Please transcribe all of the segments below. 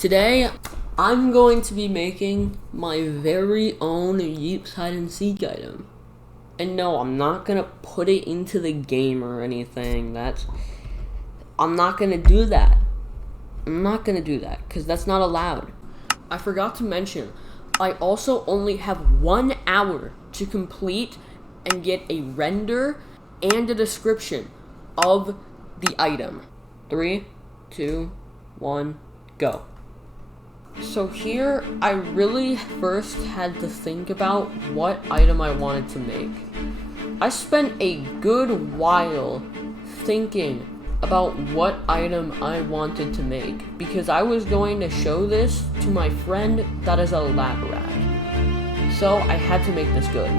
Today, I'm going to be making my very own Yeeps hide and seek item. And no, I'm not gonna put it into the game or anything. I'm not gonna do that. I'm not gonna do that, because that's not allowed. I forgot to mention, I also only have 1 hour to complete and get a render and a description of the item. 3, 2, 1, go. So here, I really first had to think about what item I wanted to make. I spent a good while thinking about what item I wanted to make, because I was going to show this to my friend that is a lab rat. So I had to make this good.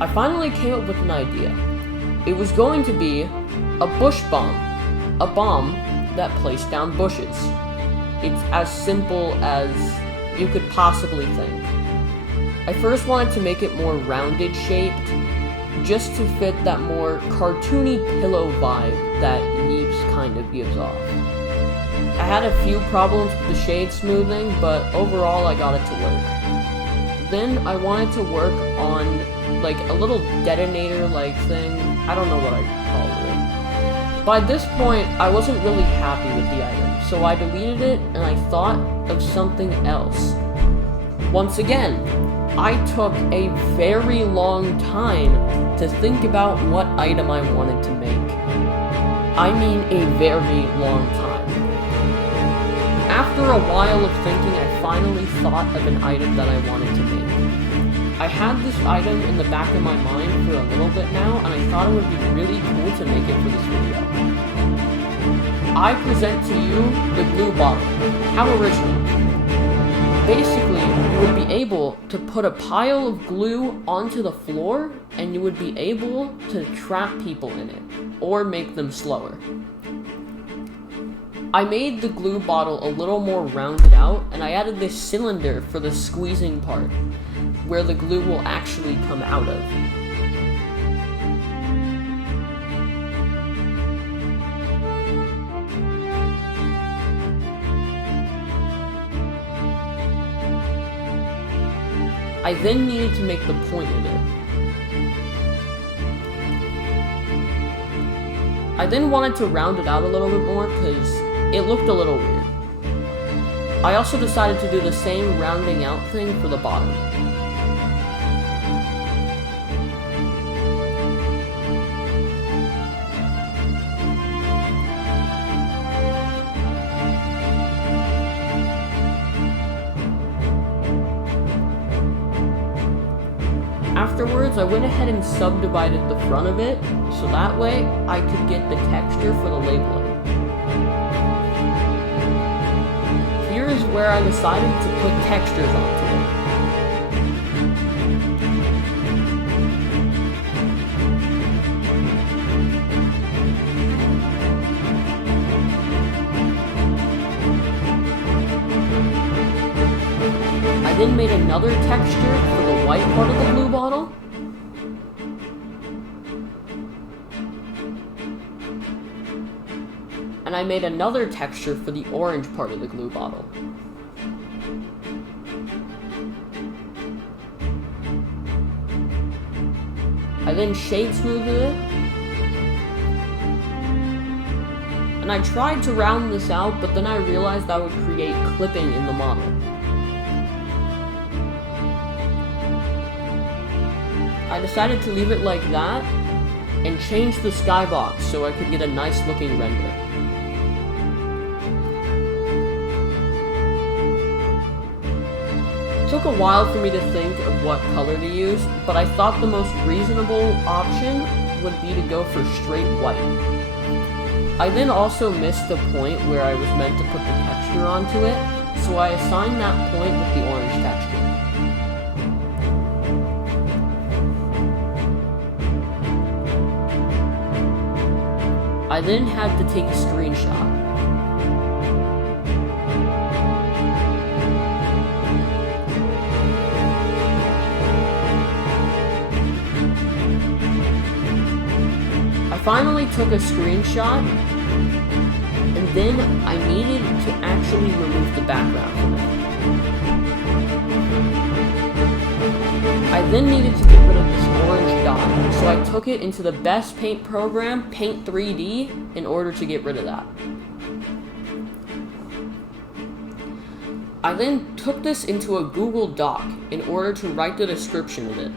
I finally came up with an idea. It was going to be a bush bomb. A bomb that placed down bushes. It's as simple as you could possibly think. I first wanted to make it more rounded shaped, just to fit that more cartoony pillow vibe that Yeeps kind of gives off. I had a few problems with the shade smoothing, but overall I got it to work. Then I wanted to work on like a little detonator like thing. I don't know what I call it. By this point, I wasn't really happy with the item, so I deleted it and I thought of something else. Once again, I took a very long time to think about what item I wanted to make. I mean a very long time. After a while of thinking, I finally thought of an item that I wanted to make. I had this item in the back of my mind for a little bit now, and I thought it would be really cool to make it for this video. I present to you the glue bottle. How original. Basically, you would be able to put a pile of glue onto the floor, and you would be able to trap people in it, or make them slower. I made the glue bottle a little more rounded out, and I added this cylinder for the squeezing part, where the glue will actually come out of. I then needed to make the point in it. I then wanted to round it out a little bit more because it looked a little weird. I also decided to do the same rounding out thing for the bottom. Afterwards, I went ahead and subdivided the front of it, so that way I could get the texture for the labeling. Here is where I decided to put textures onto it. I then made another texture for the white part of the glue bottle. And I made another texture for the orange part of the glue bottle. I then shade smoothed it. And I tried to round this out, but then I realized that would create clipping in the model. I decided to leave it like that, and change the skybox so I could get a nice looking render. It took a while for me to think of what color to use, but I thought the most reasonable option would be to go for straight white. I then also missed the point where I was meant to put the texture onto it, so I assigned that point with the orange texture. I then had to take a screenshot. I finally took a screenshot, and then I needed to actually remove the background from it. I then needed to get rid of this orange dot, so I took it into the best paint program, Paint 3D, in order to get rid of that. I then took this into a Google Doc in order to write the description of it.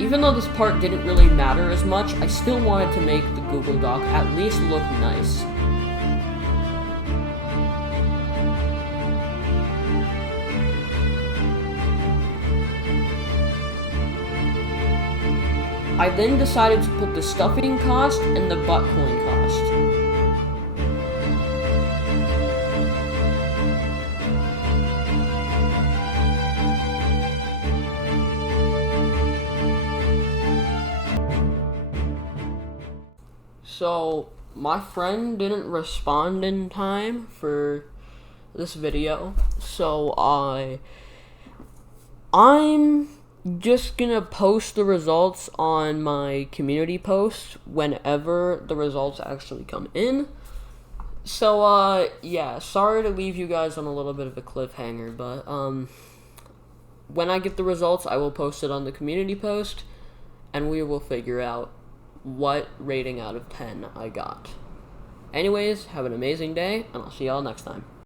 Even though this part didn't really matter as much, I still wanted to make the Google Doc at least look nice. I then decided to put the stuffing cost and the butt coin cost. So, my friend didn't respond in time for this video, so I'm just gonna post the results on my community post whenever the results actually come in. So, yeah, sorry to leave you guys on a little bit of a cliffhanger, but, when I get the results, I will post it on the community post, and we will figure out what rating out of 10 I got. Anyways, have an amazing day, and I'll see y'all next time.